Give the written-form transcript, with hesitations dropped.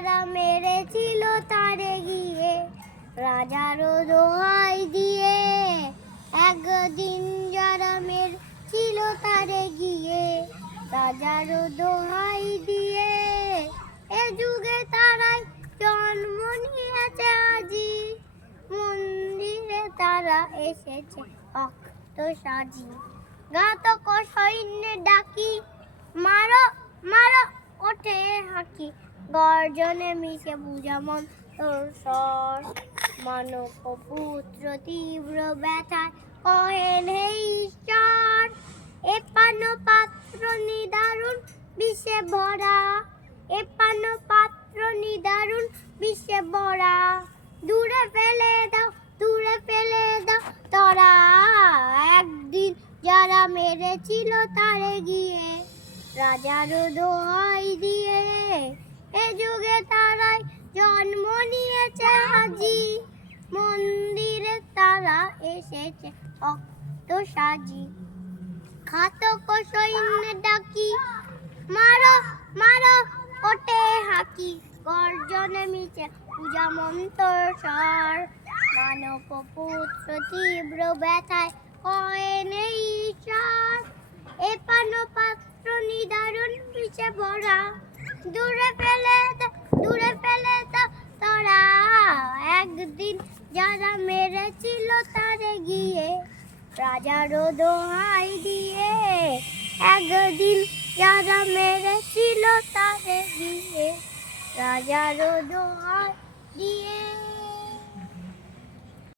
যারা মেরেছিল তারে গিয়ে, রাজারও দোহাই দিয়ে। একদিন যারা মেরেছিল তারে গিয়ে, রাজারও দোহাই দিয়ে। এ যুগে তারাই জন্ম নিয়েছে আজি, মন্দিরে তারা এসেছে ভক্ত সাজি। ঘাতক সৈন্যে ডাকি, মারো মারো ওঠে হাঁকি, গর্জনে মিশে পূজা মন্ত্রর স্বর। মানব পুত্র তীব্র ব্যথায় কহেন হে ঈশ্বর, এ পান পাত্র নিদারুণ বিষে ভরা, এ পান পাত্র নিদারুণ বিষে ভরা। দূরে ফেলে দাও, দূরে ফেলে দাও তোরা। একদিন যারা মেরেছিল তারে গিয়ে, রাজারও দোহাই দিয়ে। এ যুগে তারাই জন্ম নিয়েছে আজি, মন্দিরে তারা এসেছে ভক্ত সাজি। ঘাতক সৈন্য ডাকি, মারো মারো ওঠে হাঁকি, গর্জনে মিশে পূজা মন্ত্রর স্বর। মানব পুত্র তীব্র ব্যথায় কহেন হে ঈশ্বর, এ পান পাত্র নিদারুণ বিষে ভরা। দূরে ফেলে দাও, দূরে ফেলে দাও তোরা। একদিন যারা মেরেছিল তারে গিয়ে, রাজারও দোহাই দিয়ে। একদিন যারা মেরেছিল তারে গিয়ে, রাজারও দোহাই দিয়ে।